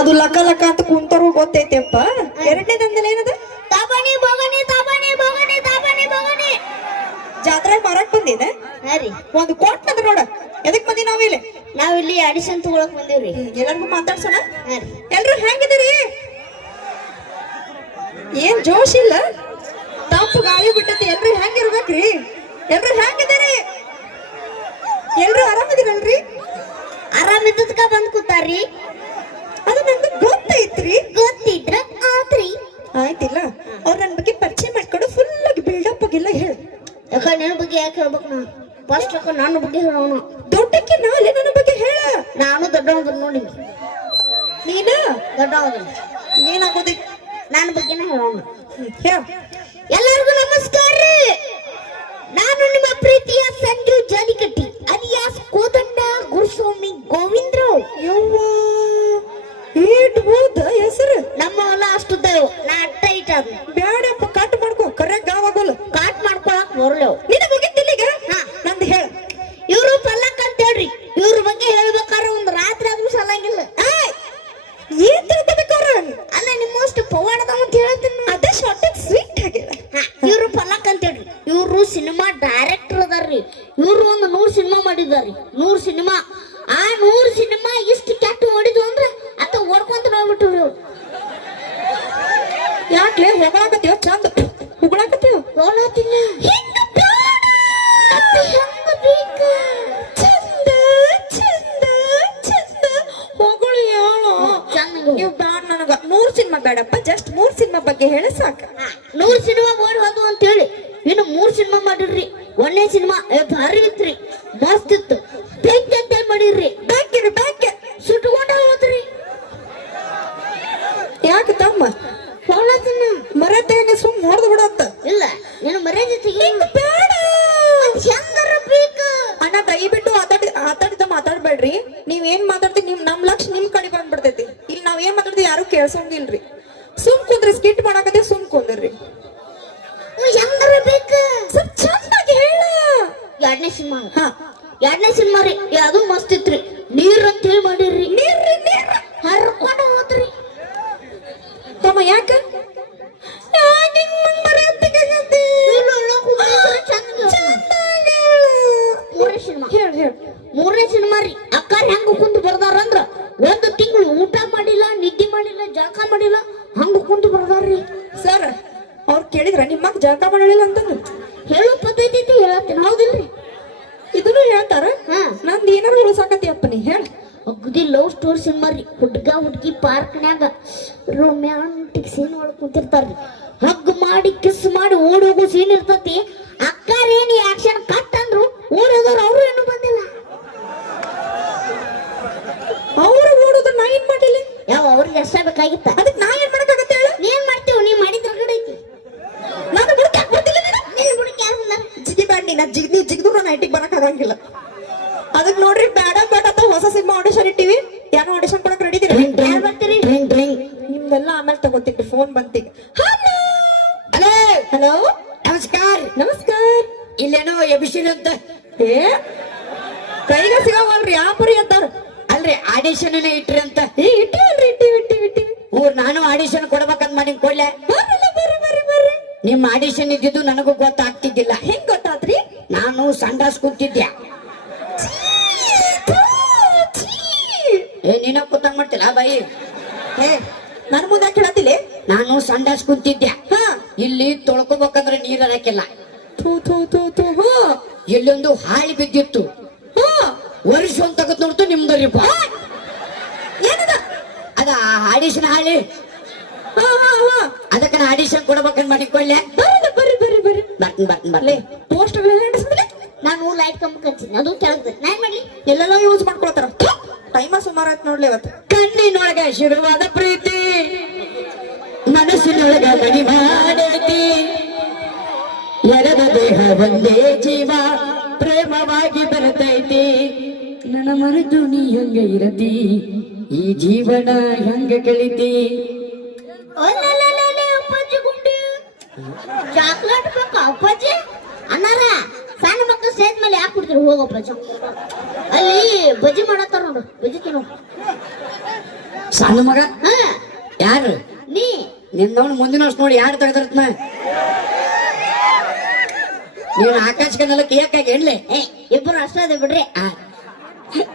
ಅದು ಲಕ್ಕ ಲಕ್ಕ ಅಂತ ಕುಂತರು ಗೊತ್ತೈತೆಪ್ಪ. ಎರಡನೇದಂದಲ್ಲ ಏನದ? ತಾಬಾನಿ ಬೋಗನಿ ತಾಬಾನಿ ಬೋಗನಿ ತಾಬಾನಿ ಬೋಗನಿ. ಜಾತ್ರೆ ಮಾರಕ್ ಬಂದಿದೆ. ಒಂದು ಕೋಟ್ ನದ ನೋಡ. ಎದಕ್ ಬಂದಿ ನಾವಿಲ್ಲಿ? ನಾವಿಲ್ಲಿ ಆಡಿಷನ್ ತಗೊಳಕ್ ಬಂದಿವ್ರಿ. ಎಲ್ಲರಿಗೂ ಮಾತಾಡ್ಸೋಣ. ಎಲ್ರು ಹೆಂಗಿದಿರಿ? ಏನ್ ಜೋಶ್ ಇಲ್ಲ? ತಂಪು ಗಾಳಿ ಬಿಟ್ಟತಿ. ಎಲ್ರು ಹೆಂಗಿರ್ಬೇಕ್ರಿ? ಎಲ್ರು ಹೆಂಗಿದಿರಿ? ಎಲ್ರು ಆರಾಮಿದಿರಲ್ರಿ? ಆರಾಮಿದ್ದಕ್ಕ ಬಂದ್ ಕೂತಾರ್ರಿ. ಅದು ನಂಗೆ ಗೊತ್ತೈತ್ರಿ. ಗೊತ್ತಿದ್ರ ಆತ್ರಿ. ಆಯ್ತಿಲ್ಲ, ಅವ್ರು ನನ್ನ ಬಗ್ಗೆ ಪರಿಚಯ ಮಾಡ್ಕೊಂಡು ಫುಲ್ ಆಗಿ ಬಿಲ್ಡಪ್ ಆಗಿಲ್ಲ ಹೇಳು. ಯಾಕ ನನ್ನ ಬಗ್ಗೆ ಯಾಕೆ ಹೇಳ್ಬೇಕು? ನಾ ಫಸ್ಟ್ ನನ್ನ ಬಗ್ಗೆ ಹೇಳೋಣ. ದೊಡ್ಡಕ್ಕೆ ನಾಳೆ ನನ್ನ ಬಗ್ಗೆ ಹೇಳ. ನಾನು ದೊಡ್ಡವದ್ರ ನೋಡಿ. ನೀನ ದೊಡ್ಡವದ್ರ ಏನಾಗೋದಿ? ನನ್ನ ಬಗ್ಗೆನ ಹೇಳೋಣ. ಹೇಳ. ಎಲ್ಲರಿಗೂ ನಮಸ್ಕಾರ. ನಾನು ನಿಮ್ಮ ಪ್ರೀತಿಯ ಸಂಜು ಜಾಲಿಕಟ್ಟಿ ಅಲಿಯಾಸ್ ಕೋದಂಡ ಗುರುಸ್ವಾಮಿ ಗೋವಿಂದರಾವ್. ಹೆಸರು ನಮ್ಮ ಹೊಲ ಅಷ್ಟುದ್ದವು. ನಾ ಅಟ್ಟ ಇಟ್ಟ ಬ್ಯಾಡಪ್ಪ, ಕಟ್ ಮಾಡ್ಕೊ. ಕರೆಕ್ಟ್ ಗಾವಾಗೋಲ್ಲ. ಕಾಟ್ ಮಾಡ್ಕೊಳಕ್ ಬರ್ಲೇವು. ನಿನ್ನ ಮುಗಿತಿಲ್ಲಿಗ ನಂದು ಹೇಳ. ಇವ್ರು ಪಲ್ಲಕ್ ಅಂತ ಹೇಳ್ರಿ. ಇವ್ರ ಬಗ್ಗೆ ಹೇಳ್ಬೇಕಾದ್ರೆ ಒಂದ್ ರಾತ್ರಿ ಆದ್ರೂ ಸಲಂಗಿಲ್ಲ. ಏನ್ ತಿಳ್ಕೊಬೇಕಾರ? ಅಲ್ಲ ನಿಮ್ಮಷ್ಟು ಪವಾಡದ ಅಂತ ಹೇಳ್ತೀನಿ. ಅದೇ ಶಾರ್ಟ್ ಸ್ವೀಟ್ ಆಗಿಲ್ಲ. ಇವ್ರು ಪಲ್ಲಕ್ ಅಂತ ಹೇಳ್ರಿ. ಇವ್ರು ಸಿನಿಮಾ ಡೈರೆಕ್ಟರ್ ಅದಾರ್ರಿ. ಇವ್ರು ಒಂದು 100 ಸಿನಿಮಾ ಮಾಡಿದಾರಿ. 100 ಸಿನಿಮಾ. ಆ 100 ಸಿನಿಮಾ ಇಷ್ಟು ಕೆಟ್ಟ ಹೊಡಿದ್ವು ಅಂದ್ರೆ ಅತ್ತ ಓಡ್ಕೊಂತ ನೋಡ್ಬಿಟ್ಟು ಯಾಕ್ಲೆ ಹೊಗಳಾಕತ್ತೀವ? ಚಂದ ಹೊಗಳಾಕತ್ತೀವ. ಹೊಗಳಾತಿಲ್ಲ. ಚಂದ ಚಂದ ಚಂದ ಹೊಗಳು ಹೇಳು. ನೀವು ಬ್ಯಾಡ ನನಗ 100 ಸಿನಿಮಾ ಬೇಡಪ್ಪ. ಜಸ್ಟ್ 3 ಸಿನಿಮಾ ಬಗ್ಗೆ ಹೇಳಿ ಸಾಕ. 100 ಸಿನಿಮಾ ಓಡಿ ಹೋದ್ವು ಅಂತ ಹೇಳಿ ಇನ್ನು 3 ಸಿನಿಮಾ ಮಾಡಿರ್ರಿ. 1ನೇ ಸಿನಿಮಾ ಭಾರಿ ಇತ್ರಿ, ಮಸ್ತ್ ಇತ್ತು. ಬೆಂಕಿ ಅಂತ ಮಾಡಿರ್ರಿ. ಬ್ಯಾಕಿರಿ ಬ್ಯಾಕ್ ಸುಟ್ಕೊಂಡ ಹೋದ್ರಿ. ಯಾಕೆ ತಮ್ಮ ಹೊಗಳಾತಿನ ಮರತ್ತೇನೆ ಸುಮ್ ನೋಡ್ದು ಬಿಡತ್ತ. ಇಲ್ಲ ನೀನು ಮರ್ಯಾದೆ ತೆಗಿ. ಬೇಡ ಚಂದರ ಬೇಕು ಅಣ್ಣ. ದಯವಿಟ್ಟು ಆತಾಡಿದ ಮಾತಾಡ್ಬೇಡ್ರಿ. ನೀವ್ ಏನ್ ಮಾತಾಡ್ತೀವಿ ನಮ್ ಲಕ್ಷ ನಿಮ್ ಕಡೆ ಬಂದ್ಬಿಡ್ತೈತಿ. ಇಲ್ಲಿ ನಾವ್ ಏನ್ ಮಾತಾಡ್ತೀವಿ ಯಾರು ಕೇಳ್ಸೋಂಗಿಲ್ರಿ. ಸುಮ್ ಕುಂದ್ರಿ. ಸ್ಕಿಟ್ ಮಾಡಾಕತ್ತೀವಿ, ಸುಮ್ ಕುಂದ್ರಿ. ಚಂದರ ಬೇಕು. ಸ್ವಲ್ಪ ಚಂದಾಗಿ ಹೇಳ. 2ನೇ ಸಿನಿಮಾ. 2ನೇ ಸಿನಿಮಾ ರೀ. ಅದು ಮಸ್ತ್ ಇತ್ರಿ. ನೀರ್ ಅಂತ ಹೇಳಿ ಮಾಡಿರ್ರಿ. ನೀರ್ರಿ ನೀರ್ ಹರ್ಕೊಂಡು ಹೋದ್ರಿ. ತಮ್ಮ ಯಾಕ ಮೂರನೇ ಸಿನಿಮಾ ರೀ. ಅಕ್ಕಾರ ಹೆಂಗ ಕುಂತು ಬರ್ದಾರಂದ್ರ 1 ತಿಂಗಳು ಊಟ ಮಾಡಿಲ್ಲ, ನಿದ್ದೆ ಮಾಡಿಲ್ಲ, ಜಳಕ ಮಾಡಿಲ್ಲ, ಹಂಗ ಕುಂತು ಬರ್ದಾರ್ರಿ. ಸರ್ ಅವ್ರು ಕೇಳಿದ್ರ ನಿಮ್ಮಕ್ಕ ಜಳಕ ಮಾಡಲಿಲ್ಲ ಅಂತಂದು ಹೇಳೋ ಪದ್ಧತಿ ಐತಿ. ಹೇಳತ್ತೀನಿ ಹೌದಿಲ್ರಿ? ಇದನ್ನು ಹೇಳ್ತಾರ. ನಂದು ಏನಾರು ಉಳಿಸಾಕತ್ತೀಯಪ್ಪ ನೀ ಹೇಳ. ಅಗದಿ ಲವ್ ಸ್ಟೋರಿ ಸಿನಿಮಾ ರೀ. ಹುಡ್ಗ ಹುಡ್ಗಿ ಪಾರ್ಕ್ನ್ಯಾಗ ರೊಮ್ಯಾಂಟಿಕ್ ಸೀನ್ ಒಳಗೆ ಕುಂತಿರ್ತಾರ್ರಿ. ಹಗ್ ಮಾಡಿ ಕಿಸ್ ಮಾಡಿ ಓಡಿ ಹೋಗೋ ಸೀನ್ ಇರ್ತತಿ. ಅಕ್ಕಾರ ಏನ್ ಆಕ್ಷನ್ ಕಟ್ ಅಂದ್ರು ಓಡೋದವ್ರು ಅವ್ರು ಏನು ಬಂದಿಲ್ಲ. ಅವ್ರು ಓಡೋದ್ರ ನಾ ಏನ್ ಮಾಡಿಲ್ಲ. ಯಾವ ಅವ್ರಿಗೆ ಎಷ್ಟ ಬೇಕಾಗಿತ್ತ? ಅದಕ್ಕೆ ನಾ ಏನ್ ಮಾಡಕ್ಕಾಗತ್ತೆ ಹೇಳ? ನೀ ಏನ್ ಮಾಡ್ತೀವಿ? ನೀ ಮಾಡಿದ್ರ ಕಡೆ ಐತಿ. ನಾನು ಬುಡಕ್ ಯಾಕೆ ಬರ್ತಿಲ್ಲ? ನೀನ್ ಬುಡಕ್ ಯಾರು ಇಲ್ಲ. ಜಿಗಿ ಬ್ಯಾಡ. ನೀ ಜಿಗ್ದು ನಾನು ನೈಟಿಗೆ ಬರಕ್ ಆಗಂಗಿಲ್ಲ. ಅದಕ್ಕೆ ನೋಡ್ರಿ ಬೇಡ ಬೇಡ ಅಂತ ಹೊಸ ಸಿನಿಮಾ ಆಡಿಷನ್ ಇಟ್ಟಿವಿ. ಏನೋ ಆಡಿಷನ್ ಕೊಡಕ್ ರೆಡಿ ಇದೀರಿ? ಯಾರು ಬರ್ತೀರಿ? ನಿಮ್ದೆಲ್ಲ ಆಮೇಲೆ ತಗೋತೀನಿ. ಫೋನ್ ಬಂತೀಗ. ಹಲೋ ಹಲೋ ನಮಸ್ಕಾರ. ನಮಸ್ಕಾರ. ಇಲ್ಲೇನೋ ಎಬಿಸಿಲ್ ಅಂತ ಏ ಕೈಗ ಸಿಗವಲ್ರಿ. ಯಾಪರಿ ಅಂತಾರ ಅಲ್ರಿ. ಆಡಿಷನ್ ಇಟ್ರಿ ಅಂತ. ಇಟ್ಟಿವಲ್ರಿ. ಇಟ್ಟಿವಿ. ನಾನು ಆಡಿಷನ್ ಕೊಡ್ಬೇಕಂತ ಮಾಡಿ ಕೊಡ್ಲೆ. ಬರ್ರಿ. ನಿಮ್ಮ ಆಡಿಷನ್ ಇದ್ದಿದ್ದು ನನಗೂ ಗೊತ್ತಾಗ್ತಿದ್ದಿಲ್ಲ. ಹೆಂಗ್ ಗೊತ್ತಾತ್ರಿ? ನಾನು ಸಂಡಾಸ್ ಕೂತಿದ್ದೆ. ನೀನ ಕೂತಂಗ್ ಮಾಡ್ತಿಲ್ಲ ಬಾಯಿ. ನನ್ ಮುಂದೆ ಕೇಳತ್ತಿಲ್ಲ. ನಾನು ಸಂಡಾಸ್ ಕುಂತಿದ್ದೆ. ಇಲ್ಲಿ ತೊಳ್ಕೊಬೇಕಂದ್ರೆ ನೀರ್ ಹಾಕಿಲ್ಲ. ಇಲ್ಲೊಂದು ಹಾಳಿ ಬಿದ್ದಿತ್ತು. ವರ್ಷ ಒಂದ್ ತಗದ್ ನೋಡ್ತು ನಿಮ್ದರಿಪ್ಪ. ಅದ ಆಡಿಷನ್ ಹಾಳಿ. ಅದಕ್ಕೆ ನಾ ಆಡಿಷನ್ ಕೊಡ್ಬೇಕಂತ ಮಾಡಿಕೊಳ್ಳೆ. ಬರ್ತೀನಿ. ಪೋಸ್ಟರ್ ನಾನು ಲೈಟ್ ಕಂಬ ಹಚ್ಚಿನಿ. ಅದು ಕೆಳಗೆ ನಾ ಏನ್ ಮಾಡ್ಲಿ? ಎಲ್ಲೆಲ್ಲ ಯೂಸ್ ಮಾಡ್ಕೊಳ್ತಾರ. ಟೈಮ ಸುಮಾರು ಆಯ್ತು ನೋಡ್ಲಿ ಇವತ್ತು. ಕಣ್ಣಿನೊಳಗ ಶುರುವಾದ ಪ್ರೀತಿ, ಮನಸ್ಸಿನೊಳಗ ಮನಿ ಮಾಡೈತಿ. ಎರಡ ದೇಹ ಒಂದೇ ಜೀವ ಪ್ರೇಮವಾಗಿ ಬರ್ತೈತಿ. ನನ್ನ ಮರೆತು ನೀ ಹಂಗ ಇರತಿ, ಈ ಜೀವನ ಹೆಂಗ ಕಳಿತಿ. ಅಪ್ಪಾಜಿ ಗುಂಡಿ ಚಾಕ್ಲೇಟ್ ಬೇಕಾ ಅಪ್ಪಾಜಿ? ಅಣ್ಣಾರ ಸಣ್ಣ ಮಕ್ಕಳು ಸ್ಟೇಜ್ ಮೇಲೆ ಯಾಕೆ ಬಿಡ್ತೀರಿ ಹೋಗಪ್ಪ ಅಲ್ಲಿ ಬಜ್ಜಿ ಮಾಡತ್ತಾರ ನೋಡು ಬಜ್ಜಿ ತಿನ್ನು ಸಣ್ಣ ಮಗ ಹಾ ಯಾರು ನೀ ನಿನ್ನವನು ಮುಂದಿನ ವರ್ಷ ನೋಡಿ ಯಾರು ತೆಗೆದಿರ್ತನ ನೀನು ಆಕಾಶಕ್ಕೆ ನೆಲಕ್ಕೆ ಏಕಾಗಿ ಹೇಳಲಿ ಇಬ್ಬರು ಅಷ್ಟೇ ಅದೇ ಬಿಡ್ರಿ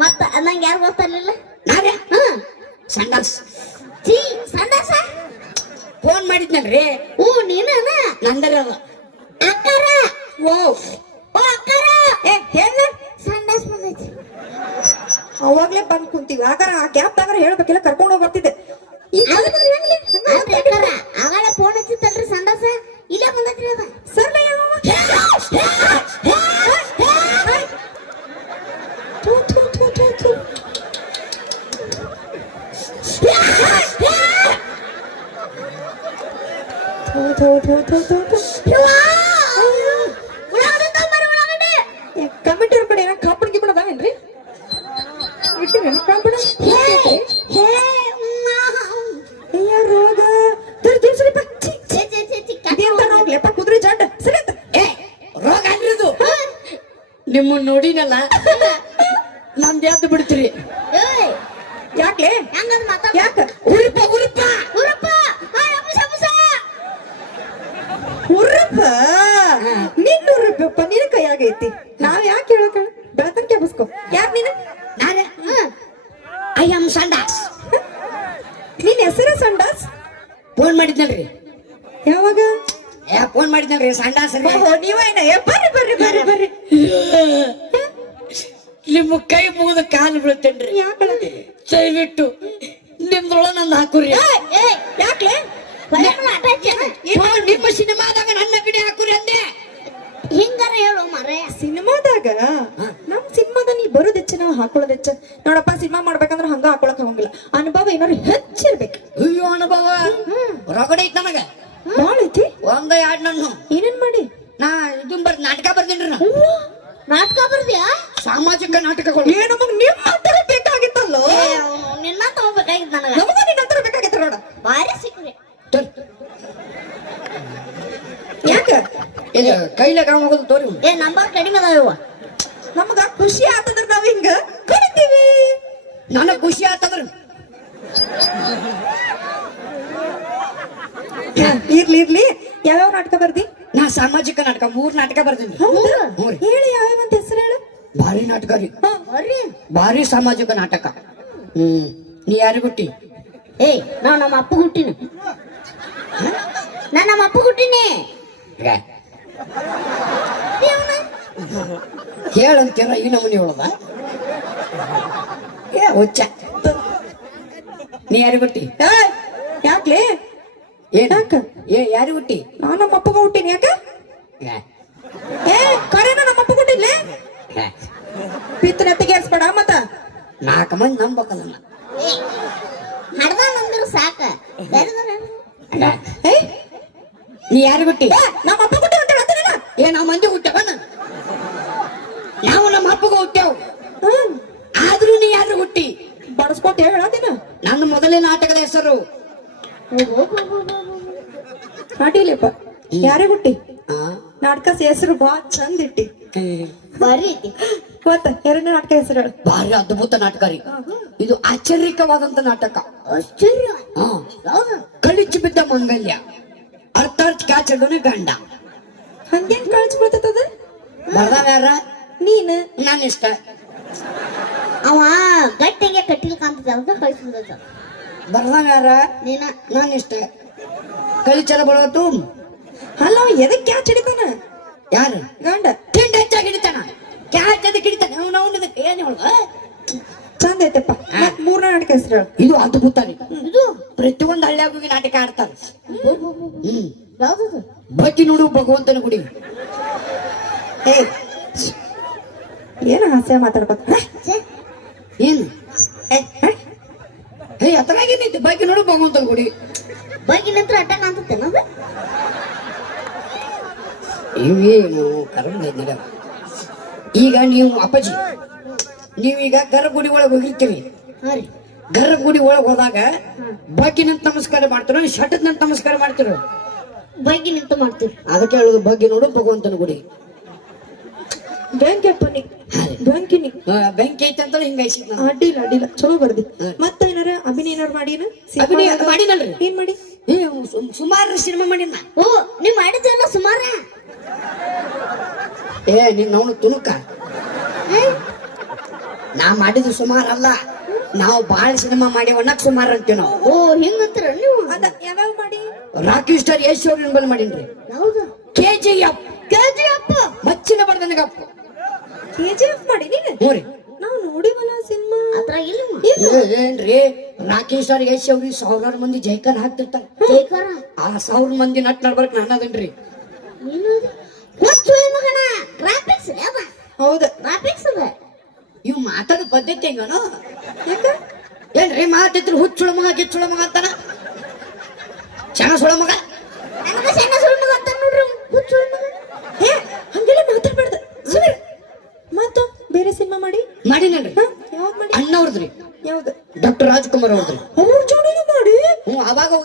ಮತ್ತ ನಂಗೆ ಯಾರು ಗೊತ್ತಲ್ಲ ನಾವೇ ಹಾ ಸಂಡಾಸ್ ಚೀ ಸಂಡಾಸ ಫೋನ್ ಮಾಡಿದ್ನಲ್ರಿ ಓ ನೀನ ನಂದರ ಅದ ಅಕ್ಕಾರ ಓ ಓ ಅಕ್ಕಾರ ಏ ಹೇಳ ಸಂಡಾಸ್ ಬಂದೈತಿ ಅವಾಗ್ಲೇ ಬಂದ್ ಕುಂತೀವಿ ಆಗಾರ ಆ ಗ್ಯಾಪ್ದಾಗಾರ ಹೇಳ್ಬೇಕಿಲ್ಲ ಕರ್ಕೊಂಡು ಹೋಗಿ ಬರ್ತಿದ್ದೆ ಈಗ ಬಂದ್ರೆ ಹೆಂಗ್ಲಿ? ಆದ್ರೆ ಅಕ್ಕಾರ ಆಗಾಳ ಫೋನ್ ಹಚ್ಚಿತ್ತಲ್ರಿ ಸಂಡಾಸ ಇಲ್ಲೇ ಬಂದೈತ್ರಿ ಅದ ಸರ್ ಬೈ ಅವ. ಥು, ಥು, ಥು, ಥು, ಥು. ಥು, ಥು, ಥು, ಥು, ಥು, ಥು. ಉಳ್ಳಾಗಡ್ಡಿ ತಗೊಂಬರ್ರಿ, ಉಳ್ಳಾಗಡ್ಡಿ. ಏ, ಕಮಿಟಿ ಅವ್ರ ಕಡೆ ಏನೋ ಕಾಪಣ ಗಿಪಣ ಅದಾವೇನ್ರಿ ಇಟ್ಟಿರೇನು ಕಾಪಣ ಅಯ್ಯ ರೋಗ ತೋರಿಸ್ರಿಪ್ಪ ಛೀ, ಛೀ, ಛೀ, ಛೀ, ಅಂತ ಹೋಗ್ಲಿಪ್ಪ ಕುದುರೆ ಜಾಡ ಸರಿ ಅಂತ. ಏ ರೋಗ ಅಲ್ರಿದು ನಿಮ್ಮನ್ನ ನೋಡಿನಲ್ಲ ನಮ್ದು ಯಾವ್ದು ಬಿಡ್ತೀರಿ ಏಯ್, ಯಾಕ್ಲೆ ಹೆಂಗದ್ ಮಾತಾಡ್ ಯಾಕ ಉರುಪ ಉರುಪ ಉರಪ್ಪ ಅಪ್ಪಸ ಅಪ್ಪಸ ಉರ್ರಪ್ಪ ನಿನ್ನ ಉರ್ರಪ್ಪ ನಿನ್ನ ಕೈಯಾಗೈತಿ ನಾವ್ ಯಾಕೆ ಹೇಳಕ ಬೆಳತನ ಕೆಬಸ್ಕೊ ಯಾಕ್ ನೀನು ನಾನೇ ಐ ಆಮ್ ಸಂಡಾಸ್ ನಿನ್ ಹೆಸರು ಸಂಡಾಸ್ ಫೋನ್ ಮಾಡಿದ್ನಲ್ರಿ ಯಾವಾಗ ಏ ಫೋನ್ ಮಾಡಿದ್ನಲ್ರಿ ಸಂಡಾಸ್ ಓಹೋ ನೀವೇನ ಏ ಬರ್ರಿ ಬರ್ರಿ ಬರ್ರಿ ಬರ್ರಿ ನಿಮ್ಮ ಕೈ ಮುಗಿದ ಕಾಲು ಬೀಳ್ತೇನ್ರಿ ಯಾಕಳ ದಯವಿಟ್ಟು ನಿಮ್ದೊಳ ನನ್ನ ಹಾಕುರಿ ಏಯ್ ಯಾಕ್ಲೆ ಬರಲ್ಲ ಅಟ್ಯಾಚನ ನಿಮ್ಮ ಸಿನಿಮಾದಾಗ ನನ್ನ ಗಿಡ ಹಾಕುರಿ ಅಂದೆ ಹಿಂಗಾರ ಹೇಳು ಮಾರಾಯ ಸಿನಿಮಾದಾಗ ನಮ್ ಸಿನಿಮಾದ ನೀ ಬರೋದ್ ಹೆಚ್ಚ ನಾವು ಹಾಕೊಳ್ಳೋದ್ ಹೆಚ್ಚ ನೋಡಪ್ಪ ಸಿನಿಮಾ ಮಾಡ್ಬೇಕಂದ್ರ ಹಂಗ ಹಾಕೊಳಕ್ ಹೋಗಂಗಿಲ್ಲ ಅನುಭವ ಏನಾರು ಹೆಚ್ಚಿರ್ಬೇಕು ಅಯ್ಯೋ ಅನುಭವ ರಗಡೆ ಐತ್ ನನಗ ಬಾಳ ಐತಿ ಒಂದ ಎರಡು ನನ್ನ ಏನೇನ್ ಮಾಡಿ ನಾ ಇದನ್ ನಾಟಕ ಬರ್ದೇನ್ರಿ ನಾ ನಾಟಕ ಬರ್ದ್ಯಾ ಸಾಮಾಜಿಕ ನಾಟಕಗಳು ಏ ನಮಗ್ ನಿಮ್ಮ ಹತ್ರ ಬೇಕಾಗಿತ್ತಲ್ಲೋ ನಿನ್ನ ತಗೋಬೇಕಾಗಿತ್ತು ನನಗ ನಮಗ ನಿನ್ನ ಹತ್ರ ಬೇಕಾಗಿತ್ತ ನೋಡ ಭಾರಿ ಸಿಕ್ಕ್ರಿ ಯಾಕ ಇದು ಕೈಲಾಗ ಹೋಗೋದು ತೋರಿ ಏ ನಂಬರ್ ಕಡಿಮೆ ಅದಾವ ನಮಗ ಖುಷಿ ಆತಂದ್ರ ನಾವ್ ಹಿಂಗ ಕಡಿತೀವಿ ನನಗ್ ಖುಷಿ ಆತಂದ್ರ ಇರ್ಲಿ ಇರ್ಲಿ ಯಾವ್ಯಾವ ನಾಟಕ ಬರ್ದಿ ನಾ ಸಾಮಾಜಿಕ ನಾಟಕ 3 ನಾಟಕ ಬರ್ದೇನ್ರಿ ಹೌದಾ ಹ್ಞೂ ರೀ. ಹೇಳಿ ಯಾವ್ಯಾವ ಅಂತ ಹೆಸರು ಹೇಳು ಭಾರಿ ನಾಟಕ ರೀ ಬರ್ರಿ ಭಾರಿ ಸಾಮಾಜಿಕ ನಾಟಕ ನೀ ಯಾರು ಗುಟ್ಟಿ ಏಯ್ ನಾವ್ ನಮ್ಮ ಅಪ್ಪ ಹುಟ್ಟಿನಿ ನಾ ನಮ್ಮ ಅಪ್ಪ ಹುಟ್ಟಿನಿ ಹೇಳಂತೀರ ಈ ನಮೂನಿ ಹೇಳದ ಏ ಹುಚ್ಚ ನೀ ಯಾರು ಗುಟ್ಟಿ ಏ, ಯಾಕ್ಲೆ ಏನ್ ಯಾಕ ಏ ಯಾರು ಗುಟ್ಟಿ ನಾನ್ ನಮ್ಮ ಅಪ್ಪಗ ಹುಟ್ಟಿನಿ ಯಾಕ ಏ ಕರೆನ ನಮ್ಮ ಅಪ್ಪ ಹುಟ್ಟಿದ್ಲೆ ಪಿತ್ತನೆತ್ತಿಗೆ ಏರ್ಸ್ಬೇಡ ಮತ್ತ 4 ಮಂದಿ ನಂಬಕಲ್ಲ ಹಡ್ದ ನಂದಿರು ಸಾಕ ಬೇರೆದವ್ರು ಏ ನೀ ಯಾರು ಗುಟ್ಟಿ ನಮ್ಮ ಅಪ್ಪ ಹುಟ್ಟಿ ಅಂತ ಹೇಳ್ತಾನ ಏ ನಾವು ಮಂದಿ ಹುಟ್ಟವನ ನಾವು ನಮ್ಮ ಅಪ್ಪಗ ಹುಟ್ಟೆವು ಆದ್ರೂ ನೀ ಯಾರು ಹುಟ್ಟಿ ಬಡಸ್ಕೊಟ್ಟು ಹೇಳದಿನ ನನ್ನ ಮೊದಲನೇ ನಾಟಕದ ಹೆಸರು ಅಡಿಲಿಪ್ಪ ಯಾರೇ ಹುಟ್ಟಿ ಆ, ನಾಟಕ ಹೆಸರು ಬಾ ಚಂದ ಇಟ್ಟಿ ಬರೀ ಐತಿ ಮತ್ತ ಎರಡನೇ ನಾಟಕ ಹೆಸರು ಹೇಳು ಭಾರಿ ಅದ್ಭುತ ನಾಟಕ ರೀ ಇದು ಆಶ್ಚರ್ಯಕವಾದಂತ ನಾಟಕ ಆಶ್ಚರ್ಯ ಹಾ ಯಾವ್ದು ಕಳಿಚಿ ಬಿದ್ದ ಮಂಗಲ್ಯ ಅರ್ಥಾತ್ ಕ್ಯಾಚಗನ ಗಂಡ ಹಂಗೇನ್ ಕಳ್ಸಿ ಬಿಡ್ತದ ಬರ್ದಾವ ಯಾರ ನೀನ್ ನಾನು ಇಷ್ಟ ಅವ ಗಟ್ಟಿಗೆ ಕಟ್ಟಿಲ್ ಕಾಣ್ತದೆ ಅಂತ ಕಳಿಸ್ಬಿಡ್ತ ಬರ್ದಾವ ಯಾರ ನೀನ ನಾನು ಇಷ್ಟ ಕಳಿಚಲ ಬಳತು ಅಲ್ಲ ಅವ ಎದಕ್ ಕ್ಯಾಚ್ ಹಿಡಿತಾನ ಯಾರು ಗಂಡ ತಿಂಡ ಹೆಚ್ಚಾಗಿ ಹಿಡಿತಾನ ಕ್ಯಾಚ್ ಅದಕ್ಕೆ ಹಿಡಿತಾನೆ ಅವನು ಏನು ಹೇಳ ಚಂದ ಐತಪ್ಪ ಮತ್ ಮೂರನೇ ನಾಟಕ ಹೆಸರು ಹೇಳು ಇದು ಅದ್ಭುತ ರೀ ಇದು ಪ್ರತಿಯೊಂದು ಹಳ್ಳಿಯಾಗ ಹೋಗಿ ನಾಟಕ ಆಡ್ತಾರೆ ಯಾವ್ದು ಬಗ್ಗಿ ನೋಡು ಭಗವಂತನ ಗುಡಿ ಏ ಏನ ಹಾಸ್ಯ ಮಾತಾಡ್ಕೊತ ಏನು ಏ ಅದ್ರಾಗೇನೈತಿ ಬಗ್ಗಿ ನೋಡು ಭಗವಂತನ ಗುಡಿ ಬಗ್ಗೆ ನಂತರ ಅಟ್ಟ ಕಾಣ್ತತೆ ನಮ್ದು ಇವೇನು ಕರ್ಮ ಈಗ ನೀವು ಅಪ್ಪಾಜಿ ನೀವೀಗ ಗರ್ಭಗುಡಿ ಒಳಗೆ ಹೋಗಿರ್ತೀವಿ ಹಾ ರೀ ಗರ್ಭಗುಡಿ ಒಳಗೆ ಹೋದಾಗ ಬಗ್ಗೆ ನಿಂತ ನಮಸ್ಕಾರ ಮಾಡ್ತಿರೋ ಶಟದ್ ನಿಂತ ನಮಸ್ಕಾರ ಮಾಡ್ತಿರೋ ಬಗ್ಗೆ ನಿಂತು ಮಾಡ್ತೀವಿ ಅದಕ್ಕೆ ಹೇಳುದು ಬಗ್ಗೆ ನೋಡು ಭಗವಂತನ ಗುಡಿ ಬ್ಯಾಂಕಪ್ಪನಿ ಬ್ಯಾಂಕಿನಿ ಬೆಂಕಿ ಐತೆ ಅಂತ ಹಿಂಗ ಐಸಿದ್ ನಾನು ಅಡ್ಡಿಲ್ಲ ಚಲೋ ಬರ್ದಿ ಮತ್ತ ಏನಾರ ಅಭಿನಯ ಏನಾರ ಮಾಡೀನ ಅಭಿನಯ ಮಾಡಿನಲ್ರಿ ಏನ್ ಮಾಡಿ ಸುಮಾರು ಸಿನಿಮಾ ಮಾಡಿನ ಓ ನೀವ್ ಮಾಡಿದ್ದೆಲ್ಲ ಸುಮಾರ ನೀನ್ ಅವನು ತುನುಕ ನಾ ಮಾಡಿದ್ದು ಸುಮಾರು ಅಲ್ಲ ನಾವು ಬಾಳ ಸಿನಿಮಾ ಮಾಡಿ ಒಣ್ಣಕ್ ಸುಮಾರು ಅಂತೀವಿ ನಾವು ಓ ಹಿಂಗಂತೀರ ನೀವು ಅದ ಯಾವಾಗ ಮಾಡಿ ರಾಕಿ ಸ್ಟಾರ್ ಯಶ್ ಅವ್ರ ನಿಂಬಲ್ ಮಾಡೀನ್ರಿ ಯಾವ್ದು KGF KGF ಮಚ್ಚಿನ ಬಡ್ದನಗಪ್ಪ KGF ಮಾಡಿ ನೀನು ಹ್ಞೂ ರೀ ನಾವು ನೋಡಿವಲ್ಲ ಸಿನಿಮಾ ಅದ್ರಾಗ ಇಲ್ಲ ಏನ್ರಿ ರಾಕಿ ಸ್ಟಾರ್ ಯಶ್ ಅವ್ರಿಗೆ ಸಾವಿರಾರು ಮಂದಿ ಜೈಕರ್ ಹಾಕ್ತಿರ್ತಾರ ಜೈಕಾರ ಆ 1000 ಮಂದಿ ನಟ್ ನಡ್ಬರ್ಕ್ ನಾನು ಅದನ್ರಿ ಏನದು ಹುಚ್ಚು ಮಗನ ಗ್ರಾಫಿಕ್ಸ್ ಅದ ಹೌದ ಗ್ರಾಫಿಕ್ಸ್ ಅದ ಇವ್ ಮಾತಾಡೋ ಪದ್ಧತಿ ಹೆಂಗನು ಯಾಕ ಏನ್ರಿ ಮಾತಿದ್ರು ಹುಚ್ಚುಳ ಮಗ ಗಿಚ್ಚುಳ ಮಗ ಅಂತಾನ ಚೆನ್ನ ಸುಳ ಮಗ ನನಗ ಸಣ್ಣ ಸುಳ್ಳು ಮಗ ಅಂತ ನೋಡ್ರಿ ಹುಚ್ಚು ಮಗ ಹೇ ಹಂಗೆಲ್ಲ ಮಾತಾಡ್ಬಾರ್ದು ಸುಮ್ಮನೆ ಮತ್ತ ಬೇರೆ ಸಿನಿಮಾ ಮಾಡಿ ಮಾಡಿನಲ್ರಿ ಯಾವಾಗ ಮಾಡಿ ಅಣ್ಣವ್ರದ್ರಿ ಯಾವ್ದು ಡಾಕ್ಟರ್ ರಾಜ್ಕುಮಾರ್ ಅವ್ರದ್ರಿ ಅವ್ರ ಜೋಡಿನೂ ಮಾಡಿ ಹ್ಞೂ ಅವಾಗ